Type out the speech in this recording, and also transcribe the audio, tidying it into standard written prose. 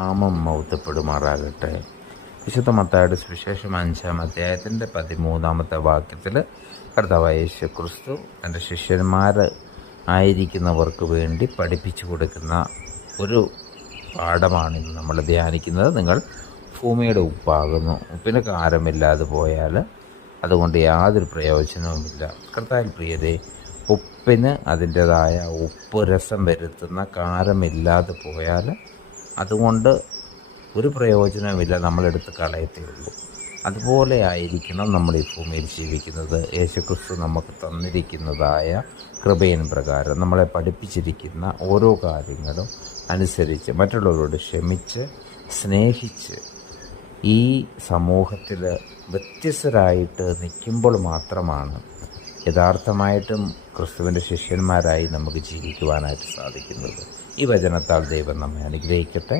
നാമം മൗത്തപ്പെടുമാറാകട്ടെ. വിശുദ്ധ മത്തായിയുടെ സുവിശേഷം 5-ാം അധ്യായത്തിൻ്റെ 13-ാമത്തെ വാക്യത്തിൽ കർത്താവായ യേശു ക്രിസ്തു തൻ്റെ ശിഷ്യന്മാർ ആയിരിക്കുന്നവർക്ക് വേണ്ടി പഠിപ്പിച്ചു കൊടുക്കുന്ന ഒരു പാഠമാണ് ഇന്ന് നമ്മൾ ധ്യാനിക്കുന്നത്. നിങ്ങൾ ഭൂമിയുടെ ഉപ്പാകുന്നു. ഉപ്പിന് കാരമില്ലാതെ പോയാൽ അതുകൊണ്ട് യാതൊരു പ്രയോജനവുമില്ല. കർത്താവിൽ പ്രിയരെ, ഉപ്പിന് അതിൻ്റേതായ ഉപ്പ് രസം വരുത്തുന്ന കാരമില്ലാതെ പോയാൽ അതുകൊണ്ട് ഒരു പ്രയോജനവുമില്ല, നമ്മളെടുത്ത് കളയത്തേ ഉള്ളൂ. അതുപോലെ ആയിരിക്കണം നമ്മൾ ഈ ഭൂമിയിൽ ജീവിക്കുന്നത്. യേശുക്രിസ്തു നമുക്ക് തന്നിരിക്കുന്നതായ കൃപയിൻ പ്രകാരം നമ്മളെ പഠിപ്പിച്ചിരിക്കുന്ന ഓരോ കാര്യങ്ങളും അനുസരിച്ച് മറ്റുള്ളവരോട് ക്ഷമിച്ച് സ്നേഹിച്ച് ഈ സമൂഹത്തിൽ വ്യത്യസ്തരായിട്ട് നിൽക്കുമ്പോൾ മാത്രമാണ് യഥാർത്ഥമായിട്ടും ക്രിസ്തുവിൻ്റെ ശിഷ്യന്മാരായി നമുക്ക് ജീവിക്കുവാനായിട്ട് സാധിക്കുന്നത്. ഈ വചനത്താൽ ദൈവം നമ്മെ അനുഗ്രഹിക്കട്ടെ.